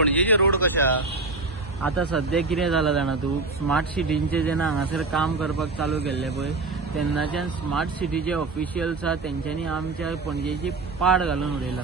पणजेचे road कशे आता सध्या कितें जाला जाणा तूं, स्मार्ट सिटींचे जेन्ना हांगासर काम करपाक चालू केल्ले पळय तेन्नाच्यान स्मार्ट सिटीचे ऑफिशियल्स आहा तेंच्यांनी आमच्या पणजेची पाड घालून उडयला.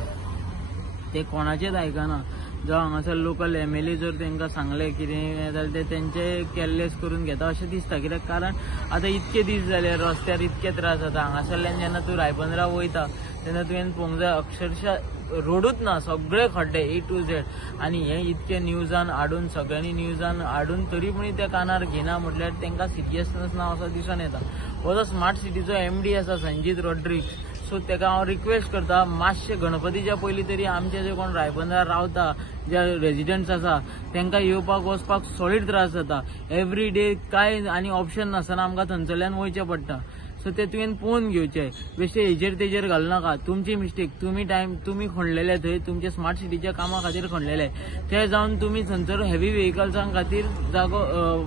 ते कोणाचेच आयकना. जो हांगासर लोकल MLA जर तांकां सांगलें कितें जाल्यार ते तेंचे केल्लेस करून घेता अशें दिसता. कित्याक कारण आतां इतके दीस जाले रस्त्यार इतके त्रास जाता. हांगासरल्यान जेन्ना तूं रायबंदरा वयता तेन्ना तुवें पळोवंक जाय अक्षरशः रोडूच ना, सगळे खड्डे A to Z. आनी हे इतके न्यूजान हाडून सगळ्यांनी न्यूजान हाडून तरी पूण ते कानार घेना म्हटल्यार तांकां सिरियसनेस ना असो दिसून येता. हो जो स्मार्ट सिटीचो MD आसा संजीत रॉड्रिक्स, सो ताका हांव रिक्वेस्ट करता मातशे गणपतीच्या पयलीं तरी आमचे जे कोण रायबंदरा रावता जे रेजिडेंट्स आसा तांकां येवपाक वचपाक सॉलीड त्रास जाता. एवरी डे कांय आनी ऑप्शन नासतना आमकां थंयसरल्यान वयचें पडटा. सो ते तुवें पळोवन घेवचें. बेश्टे हेजेर तेजेर घालनाका. तुमची मिस्टेक. तुमी खणलेले थंय तुमचे स्मार्ट सिटीच्या कामा खातीर खणलेले. ते जावन तुमी थंयसर हेवी व्हेकल्सां खातीर जागो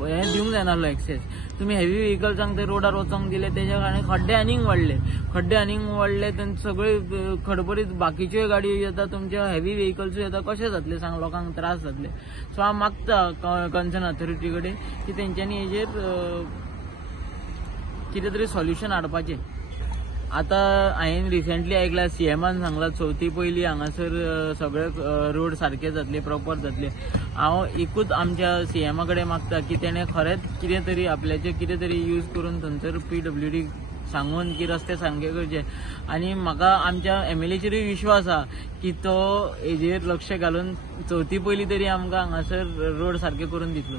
हे दिवंक जायनासलो एक्सेस. तुमी हेवी व्हेकल्सांक ते रोडार वचोंक दिले तेज्या कारणान खड्डे आनीक वाडले तेन्ना सगळे खडबडीत बाकीच्यो गाडयो येता तुमच्या हेवी व्हेकल्स येता. कशें जातलें सांग, लोकांक त्रास जातले. सो हांव मागता कन्सर्न अथॉरिटी कडेन की तेंच्यांनी हेजेर कितें तरी सॉल्युशन हाडपाचें. आतां हांवें रिसेंटली आयकलां CMान सांगलां चवथी पयलीं हांगासर सगळे रोड सारके जातले, प्रॉपर जातले. हांव एकूच आमच्या CMा कडेन मागता की तेणें खरेंच कितें तरी आपल्याचें कितें तरी यूज करून थंयसर PWD सांगून की रस्ते सारके करचे. आनी म्हाका आमच्या MLAचेरूय विश्वास आहा की तो हेजेर लक्ष घालून चवथी पयलीं तरी आमकां हांगासर रोड सारके करून दितलो.